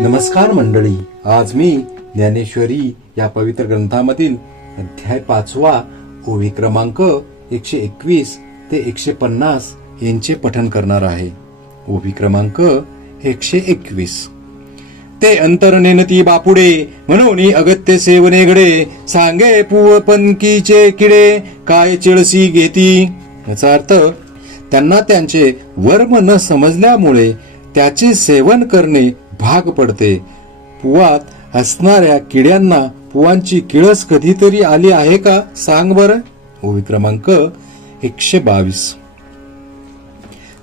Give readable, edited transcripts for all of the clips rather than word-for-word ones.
नमस्कार मंडळी, आज मी ज्ञानेश्वरी या पवित्र ग्रंथामधील अध्याय 5 ओवी क्रमांक 121 ते 150 यांचे पठण करणार आहे. ओवी क्रमांक 121. ते अंतर नेनती बापुडे म्हणून अगत्य सेवने घडे, सांगे पुवपणकीचे किडे काय चिळसी घेती. याचा अर्थ त्यांना त्यांचे वर्म न समजल्यामुळे त्याचे सेवन करणे भाग पडते. पुवात असणाऱ्या किड्यांना पुवांची किळस कधीतरी आली आहे का, सांग बरं. ओवी क्रमांक 122.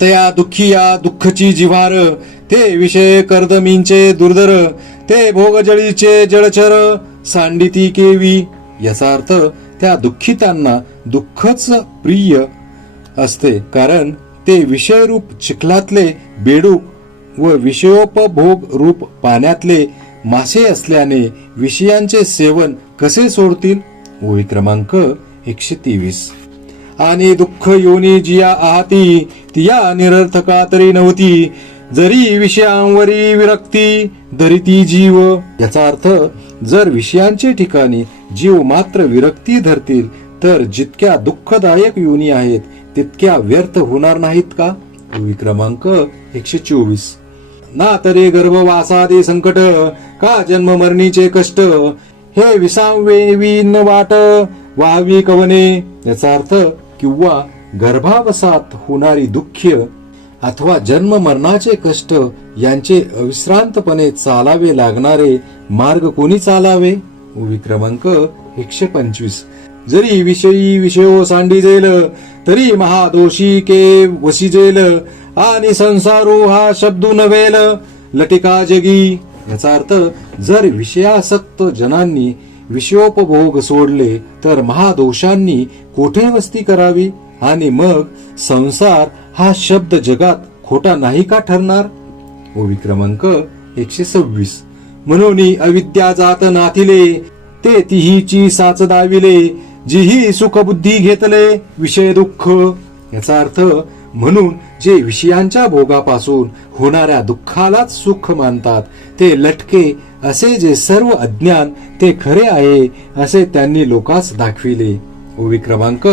तया दुःखिया दुःखची जिव्हार, ते विषय कर्दमींचे दुर्धर, ते भोगजळीचे जळचर सांडिती केवी. याचा अर्थ त्या दुःखितांना दुःखच प्रिय असते, कारण ते विषयरूप चिखलातले बेडूक व विषयोपभोग रूप पाण्यातले मासे असल्याने विषयांचे सेवन कसे सोडतील. ओवी क्रमांक 123. आणि दुःख योनी जिया आहाती, तिया निरर्थका तरी नव्हती, जरी विषयांवरी विरक्ती धरिती जीव. याचा अर्थ जर विषयांचे ठिकाणी जीव मात्र विरक्ती धरतील तर जितक्या दुःखदायक योनी आहेत तितक्या व्यर्थ होणार नाहीत का. ओवी क्रमांक 124. ना तरी गर्भवासादी संकट, का जन्म मरणीचे कष्ट, हे विसावेवीन वाट व्हावी कवने. याचा अर्थ किंवा गर्भावसात होणारी दुःख अथवा जन्म मरणाचे कष्ट यांचे अविश्रांतपणे चालावे लागणारे मार्ग कोणी चालावे. ओवी क्रमांक 125. जरी विषयी विषयो सांडिजेल, तरी महादोषी के वशिजेल, आणि संसारो हा शब्दू नवेल लटिका जगी. याचा अर्थ जर विषयासक्त जनांनी विषयोपभोग सोडले तर महादोषांनी कोठे वस्ती करावी, आणि मग संसार हा शब्द जगात खोटा नाही का ठरणार. ओवी क्रमांक 126. म्हणून अविद्या जात नाथिले, ते तिहीची साच दाविले, जिही सुख बुद्धी घेतले विषय दुःख. याचा अर्थ म्हणून जे विषयांच्या भोगापासून होणाऱ्या दुःखालाच सुख मानतात ते लटके असे जे सर्व अज्ञान ते खरे आहे असे त्यांनी लोकास दाखविले. ओवी क्रमांक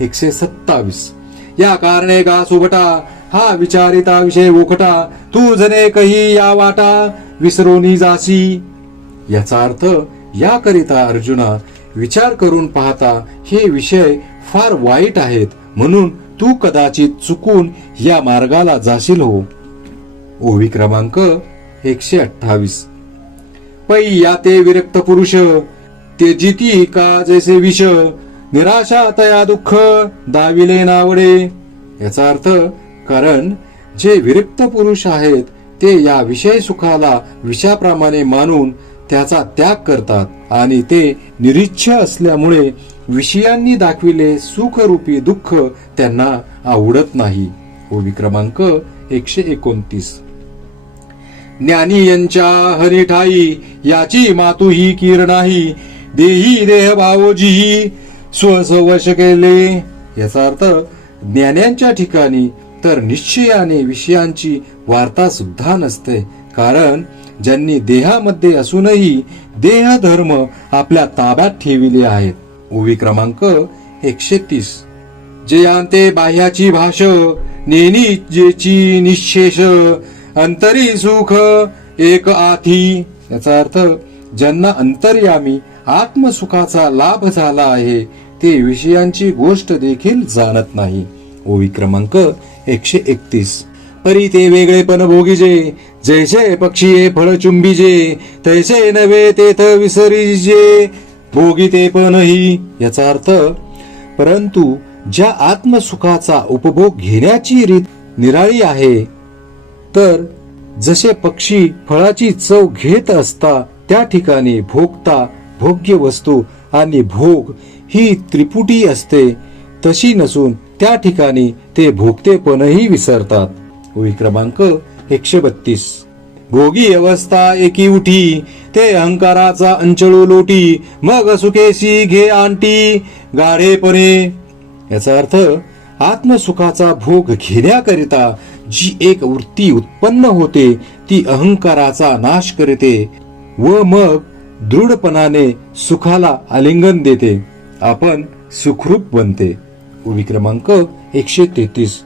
127. या कारणे गा सुभटा, हा विचारिता विषय ओखटा, तू जने कही या वाटा विसरोनी जासी. याचा अर्थ याकरिता अर्जुना विचार करून पाहता हे विषय फार वाईट आहेत, म्हणून तू कदाचित चुकून या मार्गाला जाशील हो. ओवी क्रमांक 128. पै या ते विरक्त पुरुष, ते जिती का जैसे विष, निराशा तया दुःख दाविले नावडे. याचा अर्थ कारण जे विरक्त पुरुष आहेत ते या विषय सुखाला विषाप्रमाणे मानून त्याचा त्याग करतात आणि ते निरीच्छ असल्यामुळे विषयांनी दाखविले सुखरूपी दुःख त्यांना आवडत नाही. ओवी क्रमांक 129. ज्ञानी यांच्या हरिठाई, याची मातू ही कीर नाही, देही देह भावोजीही स्वसवश केले. याचा अर्थ ज्ञान्यांच्या ठिकाणी तर निश्चयाने विषयांची वार्ता सुद्धा नसते, कारण ज्यांनी देहामध्ये असूनही देह धर्म आपल्या ताब्यात ठेविले आहेत. ओवी क्रमांक 130. जयांते बाह्याची भाष, नेनी जेची निशेष, अंतरी सुख एक आथी. याचा अर्थ ज्यांना अंतर्यामी आत्मसुखाचा लाभ झाला आहे ते विषयांची गोष्ट देखील जाणत नाही. ओवी क्रमांक 131. परी ते वेगळेपण भोगीजे, जैसे पक्षी फळ चुंबीजे, तैसे नव्हे तेथ विसरीजे भोगिते पणही. याचा अर्थ परंतु ज्या आत्मसुखाचा उपभोग घेण्याची रीत निराळी आहे, तर जसे पक्षी फळाची चव घेत असता त्या ठिकाणी भोगता भोग्य वस्तू आणि भोग ही त्रिपुटी असते, तशी नसून त्या ठिकाणी ते भोगतेपणही विसरतात. ओवी क्रमांक 132. भोगी अवस्था एकी उठी, ते अहंकाराचा अंचळू लोटी, मग सुखेशी घे आणटी गाढेपणे. याचा अर्थ आत्मसुखाचा भोग घेण्याकरिता जी एक वृत्ती उत्पन्न होते ती अहंकाराचा नाश करते व मग दृढपणाने सुखाला आलिंगन देते. आपण सुखरूप बनते. ओवी क्रमांक 133.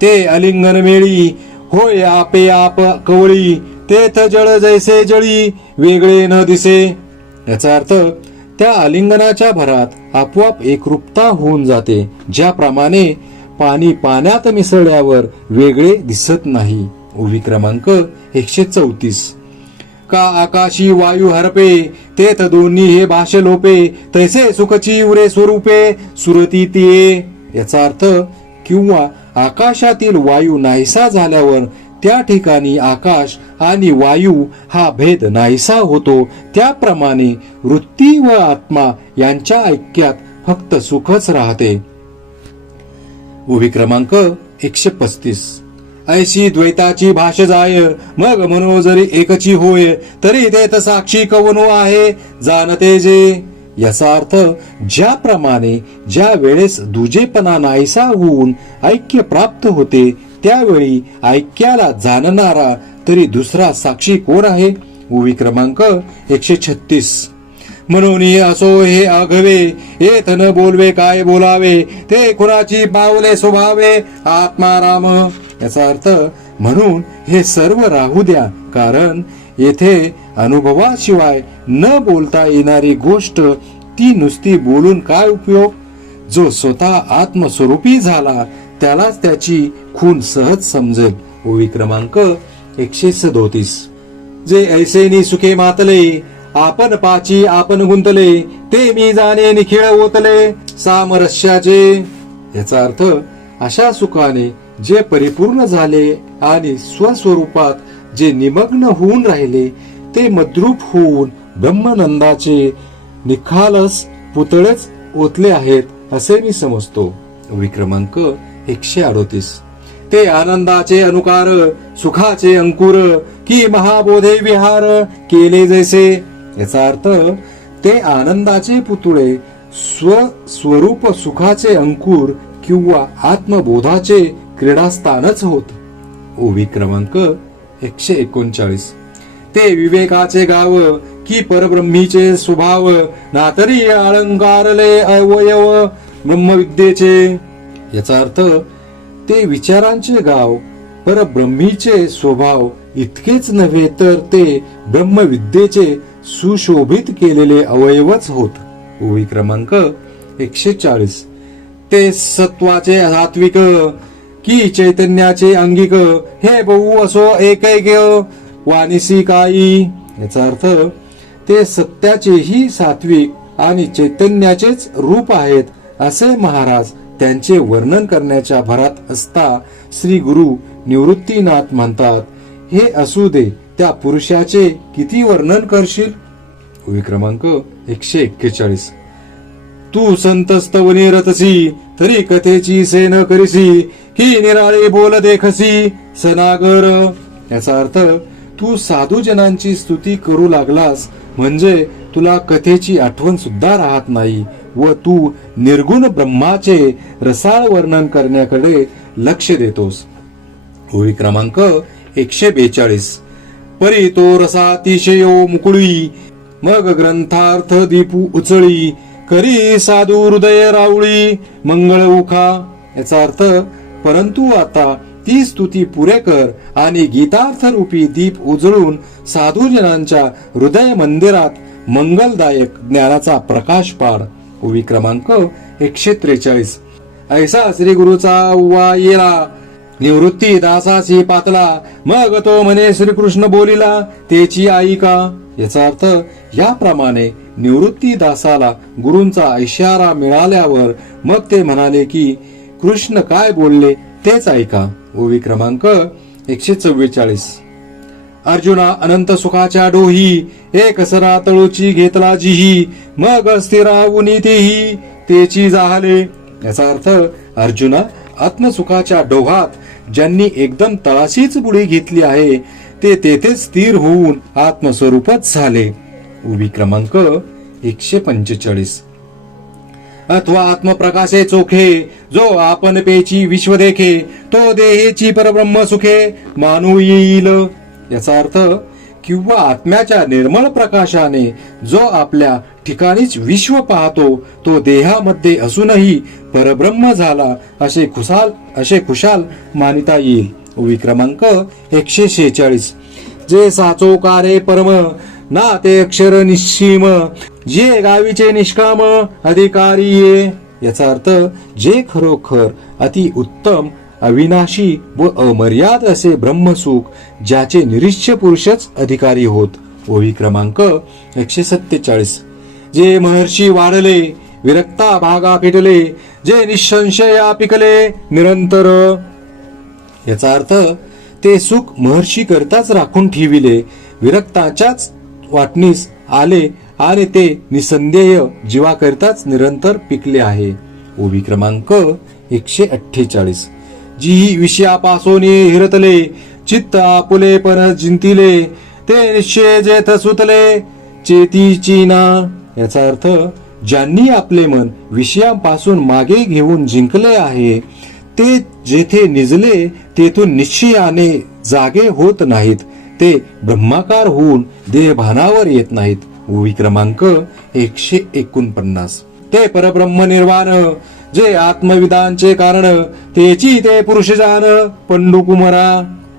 ते आलिंगन मेळी होय आपे आप कवळी, तेथ जळ जैसे जळी वेगळे न दिसे. याचा अर्थ त्या आलिंगनाच्या भरात आपोआप एकरूपता होऊन जाते, ज्याप्रमाणे पाणी पाण्यात मिसळल्यावर वेगळे दिसत नाही. ओवी क्रमांक 134. का आकाशी वायू हरपे, तेथ दोन्ही हे भाष लोपे, तैसे सुखची उरे स्वरूपे सुरती तिये. याचा अर्थ किंवा आकाशातील वायू नाहीसा झाल्यावर त्या ठिकाणी आकाश आणि वायू हा भेद नाहीसा होतो, त्याप्रमाणे वृत्ती व आत्मा यांच्या ऐक्यात फक्त सुखच राहते. ओवी क्रमांक 135. ऐशी द्वैताची भाष जाय, मग मनो जरी एकची होय, तरी तेथ साक्षी कवनो आहे जाणते जे. याचा अर्थ ज्याप्रमाणे ज्या वेळेस दुजेपणा नाहीसा होऊन ऐक्य प्राप्त होते, त्यावेळी ऐक्याला जाणणारा तरी दुसरा साक्षी कोण आहे. ओवी क्रमांक 136. म्हणून असो हे आघवे, येथ न बोलवे काय बोलावे, ते कुणाची पावले स्वभावे आत्माराम. याचा अर्थ म्हणून हे सर्व राहू द्या, कारण येथे अनुभवाशिवाय न बोलता येणारी गोष्ट ती नुसती बोलून काय उपयोग. जो स्वतः आत्मस्वरूपी झाला त्यालाच त्याची खूण सहज समजेल. ओवी क्रमांक 137. जे ऐसेनी सुखे मातले, आपण पाची आपण गुंतले, ते मी जाणे निखिळ ओतले सामरस्याचे. याचा अर्थ अशा सुखाने जे परिपूर्ण झाले आणि स्वस्वरूपात जे निमग्न होऊन राहिले, ते मद्रूप होऊन ब्रह्मानंदाचे निखालस पुतळेच ओतले आहेत असे मी समजतो. ओवी क्रमांक 138. ते आनंदाचे अनुकार, सुखाचे अंकुर, की महाबोधे विहार केले जैसे. याचा अर्थ ते आनंदाचे पुतळे स्वस्वरूप सुखाचे अंकुर किंवा आत्मबोधाचे क्रीडास्थानच होत. ओवी क्रमांक 139. ते विवेकाचे गाव, की परब्रह्मीचे स्वभाव, नातरी अलंकारले अवयव ब्रह्मविद्येचे. याचा अर्थ ते विचारांचे गाव, परब्रह्मीचे स्वभाव इतकेच नव्हे तर ते ब्रह्मविद्येचे सुशोभित केलेले अवयवच होत. ओवी क्रमांक 140. ते सत्वाचे सात्विक, की चैतन्याचे अंगिक, हे बहु असो एकैक वानिसी काई. याचा अर्थ ते सत्याचेही सात्विक आणि चैतन्याचेच रूप आहेत असे महाराज त्यांचे वर्णन करण्याच्या भरात असता श्री गुरु निवृत्तीनाथ म्हणतात, हे असू दे त्या पुरुषाचे किती वर्णन करशील. ओवी क्रमांक 141. तू संतस्तवनी रतसी, तरी कथेची सेन करीसी, की निराळे बोल देखसी सनागर. याचा अर्थ तू साधूजनांची स्तुती करू लागलास म्हणजे तुला कथेची आठवण सुद्धा राहत नाही व तू निर्गुण ब्रह्माचे रसाळ वर्णन करण्याकडे लक्ष देतोस. ओवी क्रमांक 142. परी तो रसातिशयो मुकुळी, मग ग्रंथार्थ दीपू उचळी, करी साधू हृदय रावळी मंगळ उखा. याचा अर्थ परंतु आता ती स्तुती पुरे कर आणि गीतार्थ रूपी दीप उजळून साधूजनांच्या हृदय मंदिरात मंगलदायक ज्ञानाचा प्रकाश पाड. ओवी क्रमांक 143. ऐसा श्री गुरुचा उवा येला, निवृत्ती दासाची पातला, मग तो म्हणे श्रीकृष्ण बोलिला तेची आई का. याचा अर्थ याप्रमाणे निवृत्ती दासाला गुरूंचा इशारा मिळाल्यावर मग ते म्हणाले की कृष्ण काय बोलले तेच ऐका. ओवी क्रमांक 144. अर्जुना अनंत सुखाच्या डोही, एक सरा तळूची घेतला जिही, मग स्थिरावुनी तेही तेची जाहले. याचा अर्थ अर्जुना आत्मसुखाच्या डोहात ज्यांनी एकदम तळाशीच बुडी घेतली आहे ते तेथेच स्थिर होऊन आत्मस्वरूपच झाले. ओवी क्रमांक 145. अथवा आत्मप्रकाशे चोखे जो आपण पेची विश्व देखे तो देहेची परब्रह्म सुखे मानू येईल. याचा अर्थ किंवा आत्म्याच्या निर्मळ प्रकाशाने जो आपल्या ठिकाणीच विश्व पाहतो तो देहामध्ये असूनही परब्रह्म झाला असे खुशाल मानिता येईल. ओवी क्रमांक 146. जे साचोकारे परम ना ते अक्षर निश्चिम जे गावीचे निष्काम अधिकारी ये. याचा अर्थ जे खरोखर अति उत्तम अविनाशी व अमर्याद असे ब्रह्मसुख ज्याचे निरीच्य पुरुषच अधिकारी होत. ओवी क्रमांक 147. जे महर्षी वाढले विरक्ता भागा फिटले जे निसंशया पिकले निरंतर. याचा अर्थ ते सुख महर्षी करताच राखून ठेविले विरक्ताच्याच वाटणीस आले आणि ते निसंदेय जीवाकरिताच निरंतर पिकले आहे. ओवी क्रमांक 148. जी विषयापासून हिरतले चित्त आपुले पण जिंतिले ते निश्चय जेथ सुतले चेतीची ना. याचा अर्थ ज्यांनी आपले मन विषयांपासून मागे घेऊन जिंकले आहे ते जेथे निजले तेथून निश्चयाने जागे होत नाहीत ते ब्रह्माकार होऊन देहभानावर येत नाहीत. ओवी क्रमांक 149. ते परब्रह्म निर्वाण जे आत्मविदांचे कारण तेची ते पुरुष जाण पंडुकुमरा.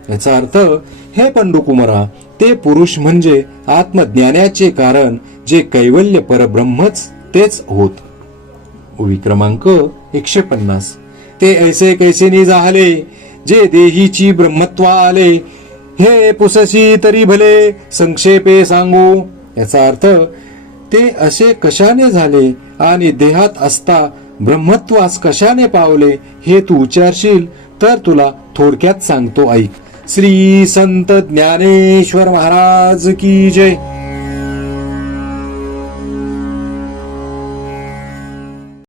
याचा अर्थ हे पंडुकुमरा ते पुरुष म्हणजे आत्मज्ञानाचे कारण जे कैवल्य परब्रह्मच तेच होत. ओवी क्रमांक 150. ते ऐसे कैसेनी जाहले जे देहीची ब्रह्मत्व आले हे पुससी तरी भले संक्षेपे सांगू. याचा अर्थ ते असे कशाने झाले आणि देहात असता ब्रह्मत्वास कशाने पावले हे तू विचारशील तर तुला थोडक्यात सांगतो ऐक. श्री संत ज्ञानेश्वर महाराज की जय.